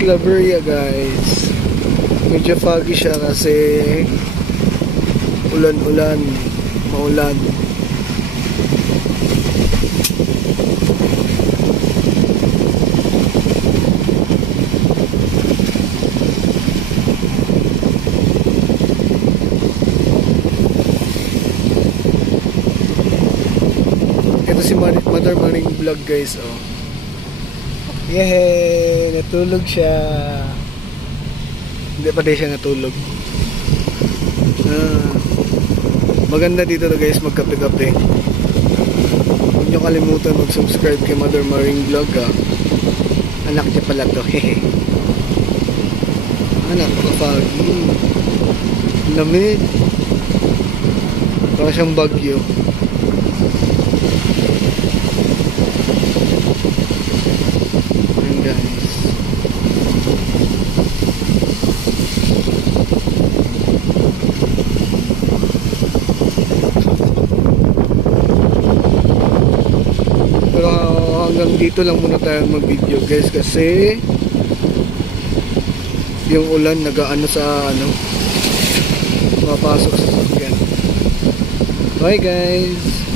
Claveria guys. Medyo foggy siya kasi ulan-ulan, maulan. Ito si Mother Maring Vlog guys, oh. Yehey! Natulog siya. Hindi pa din siya natulog. Maganda dito na guys, magkape-kape. Huwag nyo kalimutan mag-subscribe kay Mother Maring Vlog, ah. Anak niya pala to. Anak ko pagi. Lamig. Parang siyang bagyo. Ayan guys. Pero hanggang dito lang muna tayo mag-video guys kasi yung ulan nag-aano sa ano, mapasok sa sasakyan. Bye guys.